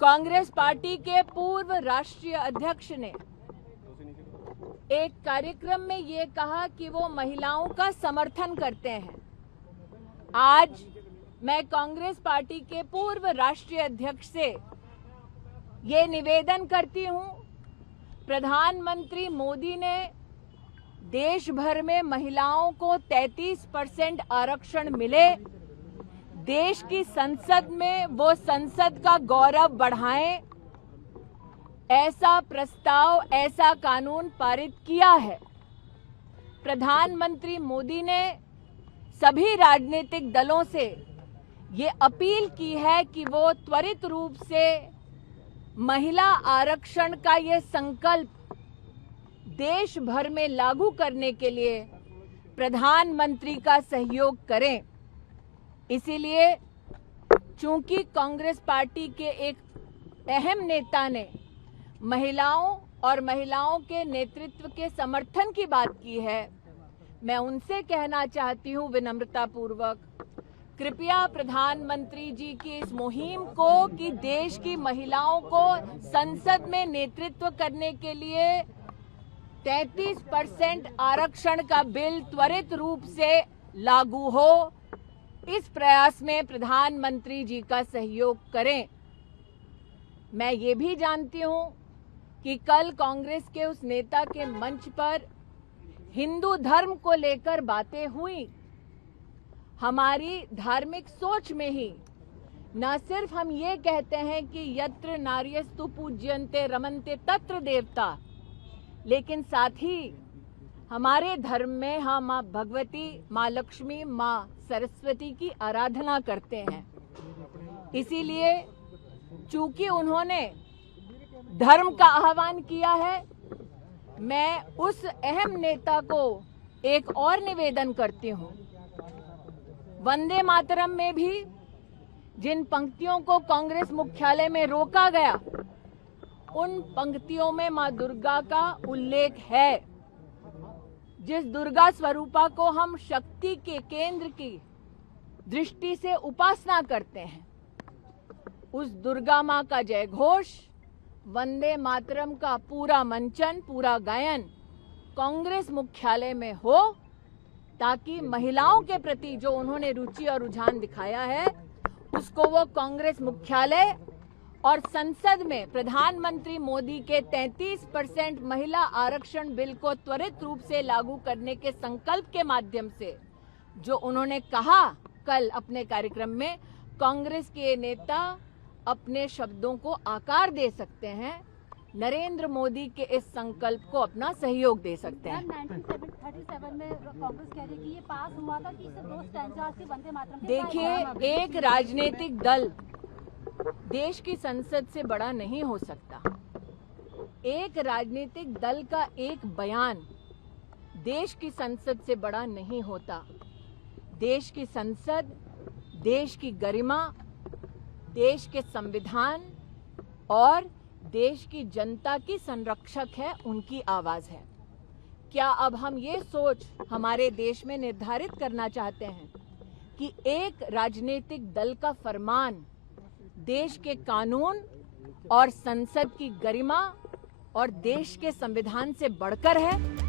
Congress party के पूर्व राष्ट्रीय अध्यक्ष ने एक कार्यक्रम में ये कहा कि वो महिलाओं का समर्थन करते हैं। आज मैं कांग्रेस पार्टी के पूर्व राष्ट्रीय अध्यक्ष से ये निवेदन करती हूं, प्रधानमंत्री मोदी ने देश भर में महिलाओं को 33% आरक्षण मिले, देश की संसद में वो संसद का गौरव बढ़ाएं, ऐसा प्रस्ताव, ऐसा कानून पारित किया है। प्रधानमंत्री मोदी ने सभी राजनीतिक दलों से ये अपील की है कि वो त्वरित रूप से महिला आरक्षण का ये संकल्प देश भर में लागू करने के लिए प्रधानमंत्री का सहयोग करें। इसीलिए चूंकि कांग्रेस पार्टी के एक अहम नेता ने महिलाओं और महिलाओं के नेतृत्व के समर्थन की बात की है, मैं उनसे कहना चाहती हूं विनम्रतापूर्वक, कृपया प्रधानमंत्री जी की इस मुहिम को कि देश की महिलाओं को संसद में नेतृत्व करने के लिए 33% आरक्षण का बिल त्वरित रूप से लागू हो, इस प्रयास में प्रधानमंत्री जी का सहयोग करें। मैं ये भी जानती हूं कि कल कांग्रेस के उस नेता के मंच पर हिंदू धर्म को लेकर बातें हुई। हमारी धार्मिक सोच में ही न सिर्फ हम ये कहते हैं कि यत्र नार्यस्तु पूज्यन्ते रमन्ते तत्र देवता, लेकिन साथ ही हमारे धर्म में हम माँ भगवती, माँ लक्ष्मी, माँ सरस्वती की आराधना करते हैं। इसीलिए चूंकि उन्होंने धर्म का आह्वान किया है, मैं उस अहम नेता को एक और निवेदन करती हूं। वंदे मातरम में भी जिन पंक्तियों को कांग्रेस मुख्यालय में रोका गया, उन पंक्तियों में मां दुर्गा का उल्लेख है। जिस दुर्गा स्वरूपा को हम शक्ति के केंद्र की दृष्टि से उपासना करते हैं, उस दुर्गा मां का जय घोष, वंदे मातरम का पूरा मंचन, पूरा गायन कांग्रेस मुख्यालय में हो, ताकि महिलाओं के प्रति जो उन्होंने रुचि और रुझान दिखाया है, उसको वो कांग्रेस मुख्यालय और संसद में प्रधानमंत्री मोदी के 33% महिला आरक्षण बिल को त्वरित रूप से लागू करने के संकल्प के माध्यम से जो उन्होंने कहा कल अपने कार्यक्रम में, कांग्रेस के नेता अपने शब्दों को आकार दे सकते हैं, नरेंद्र मोदी के इस संकल्प को अपना सहयोग दे सकते हैं। 1937 में कांग्रेस कह रही कि ये पास हुआ था कि इसे 2 स्टैंजास की वंदे मातरम। देखिए, एक राजनीतिक दल देश की संसद से बड़ा नहीं हो सकता। एक राजनीतिक दल का एक बयान देश की संसद से बड़ा नहीं होता। देश की संसद देश की गरिमा, देश के संविधान और देश की जनता की संरक्षक है, उनकी आवाज है। क्या अब हम ये सोच हमारे देश में निर्धारित करना चाहते हैं कि एक राजनीतिक दल का फरमान देश के कानून और संसद की गरिमा और देश के संविधान से बढ़कर है?